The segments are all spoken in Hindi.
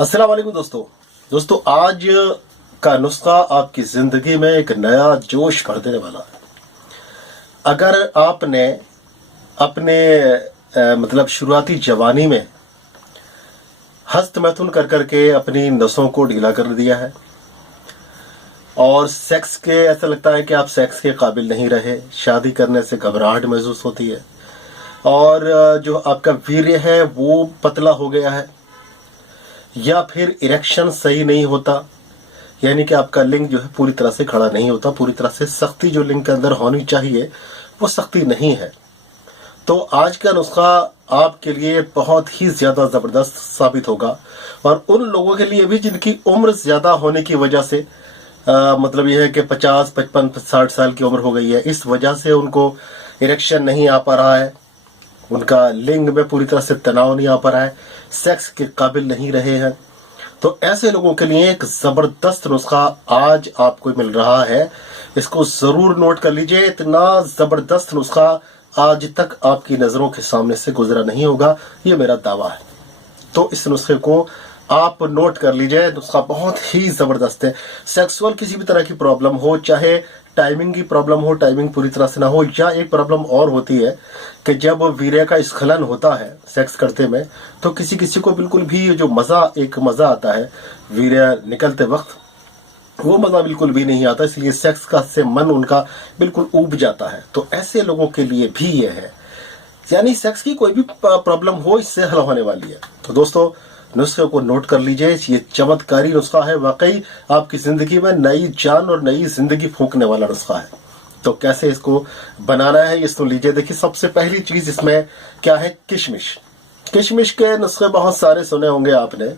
अस्सलाम वालेकुम दोस्तों आज का नुस्खा आपकी जिंदगी में एक नया जोश भर देने वाला है। अगर आपने अपने मतलब शुरुआती जवानी में हस्तमैथुन कर करके अपनी नसों को ढीला कर दिया है और सेक्स के ऐसा लगता है कि आप सेक्स के काबिल नहीं रहे, शादी करने से घबराहट महसूस होती है और जो आपका वीर्य है वो पतला हो गया है या फिर इरेक्शन सही नहीं होता, यानी कि आपका लिंग जो है पूरी तरह से खड़ा नहीं होता, पूरी तरह से सख्ती जो लिंग के अंदर होनी चाहिए वो सख्ती नहीं है, तो आज का नुस्खा आपके लिए बहुत ही ज्यादा जबरदस्त साबित होगा। और उन लोगों के लिए भी जिनकी उम्र ज्यादा होने की वजह से मतलब यह है कि 50, 55, 60 साल की उम्र हो गई है, इस वजह से उनको इरेक्शन नहीं आ पा रहा है, उनका लिंग में पूरी तरह से तनाव नहीं आ पा रहा है, सेक्स के काबिल नहीं रहे हैं, तो ऐसे लोगों के लिए एक जबरदस्त नुस्खा आज आपको मिल रहा है। इसको जरूर नोट कर लीजिए। इतना जबरदस्त नुस्खा आज तक आपकी नजरों के सामने से गुजरा नहीं होगा, ये मेरा दावा है। तो इस नुस्खे को आप नोट कर लीजिए। नुस्खा बहुत ही जबरदस्त है। सेक्सुअल किसी भी तरह की प्रॉब्लम हो, चाहे टाइमिंग की प्रॉब्लम हो, टाइमिंग पूरी तरह से ना हो, या एक प्रॉब्लम और होती है कि जब वीर्य का स्खलन होता है सेक्स करते में, तो किसी किसी को बिल्कुल भी जो मजा आता है वीर्य निकलते वक्त, वो मजा बिल्कुल भी नहीं आता, इसलिए सेक्स का से मन उनका बिल्कुल ऊब जाता है। तो ऐसे लोगों के लिए भी ये है, यानी सेक्स की कोई भी प्रॉब्लम हो इससे हल होने वाली है। तो दोस्तों नुस्खे को नोट कर लीजिए। ये चमत्कारी नुस्खा है, वाकई आपकी जिंदगी में नई जान और नई जिंदगी फूंकने वाला नुस्खा है। तो कैसे इसको बनाना है ये सुन लीजिए। देखिए सबसे पहली चीज इसमें क्या है, किशमिश। किशमिश के नुस्खे बहुत सारे सुने होंगे आपने,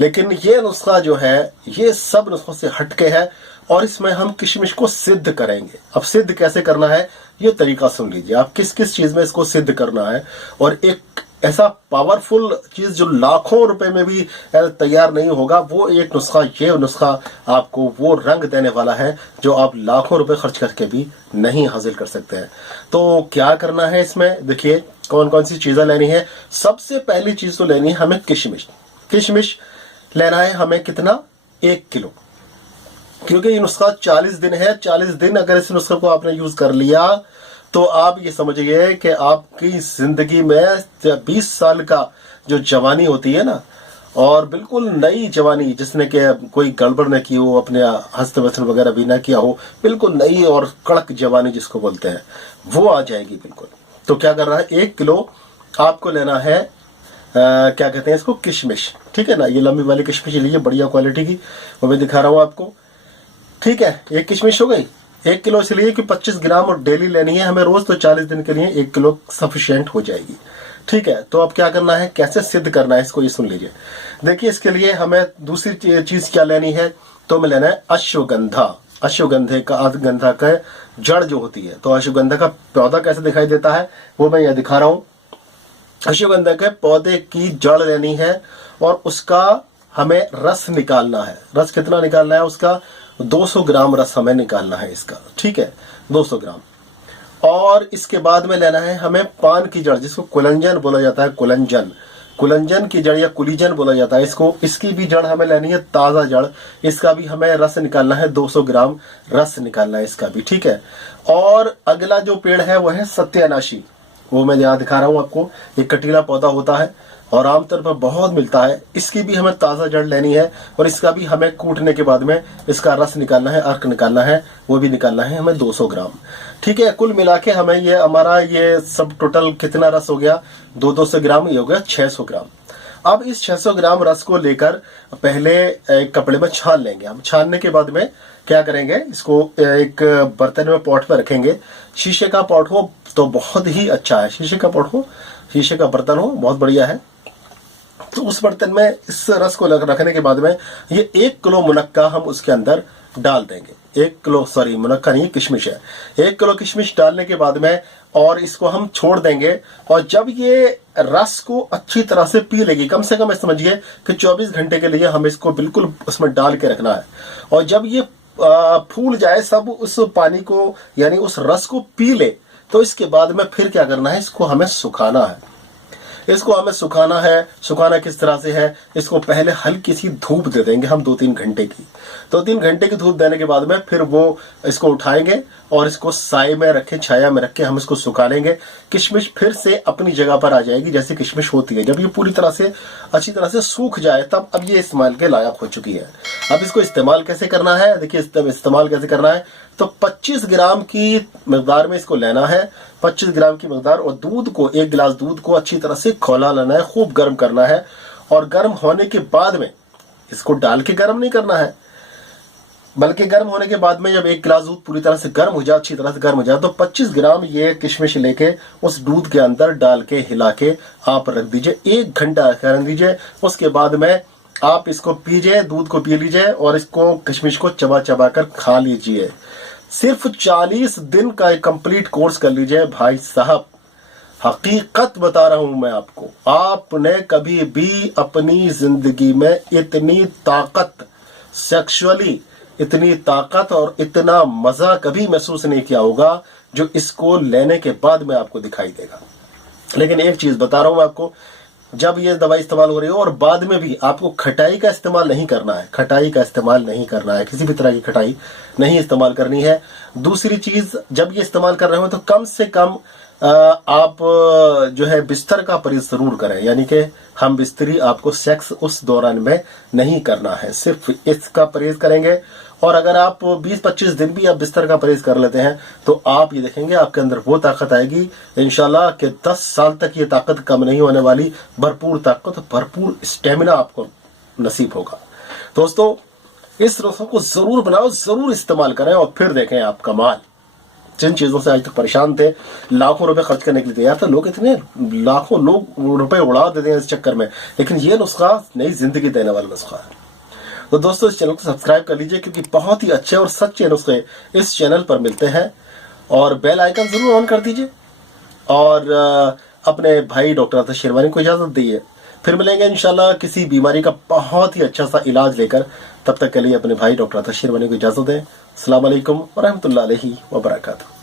लेकिन ये नुस्खा जो है ये सब नुस्खों से हटके है और इसमें हम किशमिश को सिद्ध करेंगे। अब सिद्ध कैसे करना है ये तरीका सुन लीजिए। आप किस किस चीज में इसको सिद्ध करना है, और एक ऐसा पावरफुल चीज जो लाखों रुपए में भी तैयार नहीं होगा, वो एक नुस्खा, ये नुस्खा आपको वो रंग देने वाला है जो आप लाखों रुपए खर्च करके भी नहीं हासिल कर सकते हैं। तो क्या करना है इसमें, देखिए कौन कौन सी चीजें लेनी है। सबसे पहली चीज तो लेनी है हमें किशमिश। किशमिश लेना है हमें कितना, 1 किलो, क्योंकि ये नुस्खा 40 दिन है। 40 दिन अगर इस नुस्खे को आपने यूज कर लिया तो आप ये समझिए कि आपकी जिंदगी में 20 साल का जो जवानी होती है ना, और बिल्कुल नई जवानी, जिसने के कोई गड़बड़ न की हो, अपने हस्तमैथुन वगैरह भी ना किया हो, बिल्कुल नई और कड़क जवानी जिसको बोलते हैं, वो आ जाएगी बिल्कुल। तो क्या कर रहा है, 1 किलो आपको लेना है क्या कहते हैं इसको, किशमिश। ठीक है ना, ये लंबी वाली किशमिश लीजिए, बढ़िया क्वालिटी की, वो मैं दिखा रहा हूँ आपको। ठीक है, 1 किशमिश हो गई। 1 किलो इसलिए कि 25 ग्राम और डेली लेनी है हमें रोज, तो 40 दिन के लिए 1 किलो सफिशिएंट हो जाएगी। ठीक है, तो अब क्या करना है, कैसे सिद्ध करना है इसको, ये सुन लीजिए। देखिए इसके लिए हमें दूसरी चीज क्या लेनी है, तो हमें लेना है अश्वगंधा। अश्वगंधा का जड़ जो होती है, तो अश्वगंधा का पौधा कैसे दिखाई देता है वो मैं यह दिखा रहा हूं। अश्वगंधा के पौधे की जड़ लेनी है और उसका हमें रस निकालना है। रस कितना निकालना है उसका, 200 ग्राम रस हमें निकालना है इसका। ठीक है, 200 ग्राम। और इसके बाद में लेना है हमें पान की जड़, जिसको कुलंजन बोला जाता है, कुलंजन की जड़ या कुलीजन बोला जाता है इसको। इसकी भी जड़ हमें लेनी है, ताजा जड़। इसका भी हमें रस निकालना है, 200 ग्राम रस निकालना है इसका भी। ठीक है, और अगला जो पेड़ है वो है सत्यानाशी, वो मैं यहाँ दिखा रहा हूँ आपको। एक कटीला पौधा होता है और आमतौर पर बहुत मिलता है। इसकी भी हमें ताजा जड़ लेनी है और इसका भी हमें कूटने के बाद में इसका रस निकालना है, अर्क निकालना है, वो भी निकालना है हमें 200 ग्राम। ठीक है, कुल मिला के हमें ये हमारा ये सब टोटल कितना रस हो गया, 200 ग्राम, ये हो गया 600 ग्राम। अब इस 600 ग्राम रस को लेकर पहले एक कपड़े में छान लेंगे हम। छानने के बाद में क्या करेंगे, इसको एक बर्तन में पॉट पर रखेंगे। शीशे का पॉट हो तो बहुत ही अच्छा है, शीशे का पॉट हो, शीशे का बर्तन हो, बहुत बढ़िया है। तो उस बर्तन में इस रस को रखने के बाद में ये 1 किलो मुनक्का हम उसके अंदर डाल देंगे। 1 किलो, सॉरी मुनक्का नहीं, किशमिश है। 1 किलो किशमिश डालने के बाद में और इसको हम छोड़ देंगे, और जब ये रस को अच्छी तरह से पी लेगी, कम से कम समझिए कि 24 घंटे के लिए हमें इसको बिल्कुल उसमें डाल के रखना है। और जब ये फूल जाए सब, उस पानी को यानी उस रस को पी ले, तो इसके बाद में फिर क्या करना है, इसको हमें सुखाना है। इसको हमें सुखाना है। सुखाना किस तरह से है, इसको पहले हल्की सी धूप दे देंगे हम 2-3 घंटे की। 2-3 घंटे की धूप देने के बाद में फिर वो इसको उठाएंगे और इसको साए में रखें, छाया में रख के हम इसको सुखा लेंगे। किशमिश फिर से अपनी जगह पर आ जाएगी जैसे किशमिश होती है। जब ये पूरी तरह से अच्छी तरह से सूख जाए तब अब ये इस्तेमाल के लायक हो चुकी है। अब इसको इस्तेमाल कैसे करना है, देखिए इस्तेमाल कैसे करना है। तो 25 ग्राम की मकदार में इसको लेना है, 25 ग्राम की मकदार, और दूध को, 1 गिलास दूध को अच्छी तरह से खौला लेना है, खूब गर्म करना है। और गर्म होने के बाद में इसको डाल के गर्म नहीं करना है, बल्कि गर्म होने के बाद में जब 1 गिलास दूध पूरी तरह से गर्म हो जाए, अच्छी तरह से गर्म हो जाए, तो 25 ग्राम ये किशमिश लेके उस दूध के अंदर डाल के हिला के आप रख दीजिए, 1 घंटा रख दीजिए। उसके बाद में आप इसको पीजिए, दूध को पी लीजिए और इसको किशमिश को चबा चबा कर खा लीजिए। सिर्फ 40 दिन का एक कंप्लीट कोर्स कर लीजिए भाई साहब। हकीकत बता रहा हूं मैं आपको, आपने कभी भी अपनी जिंदगी में इतनी ताकत, सेक्सुअली इतनी ताकत और इतना मजा कभी महसूस नहीं किया होगा जो इसको लेने के बाद में आपको दिखाई देगा। लेकिन एक चीज बता रहा हूं मैं आपको, जब ये दवाई इस्तेमाल हो रही हो और बाद में भी आपको खटाई का इस्तेमाल नहीं करना है, खटाई का इस्तेमाल नहीं करना है, किसी भी तरह की खटाई नहीं इस्तेमाल करनी है। दूसरी चीज, जब ये इस्तेमाल कर रहे हो तो कम से कम आप जो है बिस्तर का परहेज जरूर करें, यानी कि हम बिस्तरी आपको सेक्स उस दौरान में नहीं करना है, सिर्फ इसका परहेज करेंगे। और अगर आप 20-25 दिन भी आप बिस्तर का परहेज कर लेते हैं तो आप ये देखेंगे आपके अंदर वो ताकत आएगी इंशाल्लाह कि 10 साल तक ये ताकत कम नहीं होने वाली, भरपूर ताकत, भरपूर स्टेमिना आपको नसीब होगा। दोस्तों, इस नुस्खे को जरूर बनाओ, जरूर इस्तेमाल करें और फिर देखें आप कमाल। जिन चीजों से आज तक परेशान थे, लाखों रुपए खर्च करने के लिए तैयार थे लोग, इतने लाखों लोग रुपए उड़ा देते हैं इस चक्कर में, लेकिन ये नुस्खा नई जिंदगी देने वाला नुस्खा है। तो दोस्तों, इस चैनल को सब्सक्राइब कर लीजिए क्योंकि बहुत ही अच्छे और सच्चे नुस्खे इस चैनल पर मिलते हैं। और बेल आइकन जरूर ऑन कर दीजिए और अपने भाई डॉक्टर अता शेरवानी को इजाजत दीजिए। फिर मिलेंगे इंशाल्लाह किसी बीमारी का बहुत ही अच्छा सा इलाज लेकर। तब तक के लिए अपने भाई डॉक्टर अता शेरवानी को इजाजत दें। अस्सलाम वालेकुम व रहमतुल्लाहि व बरकातहू।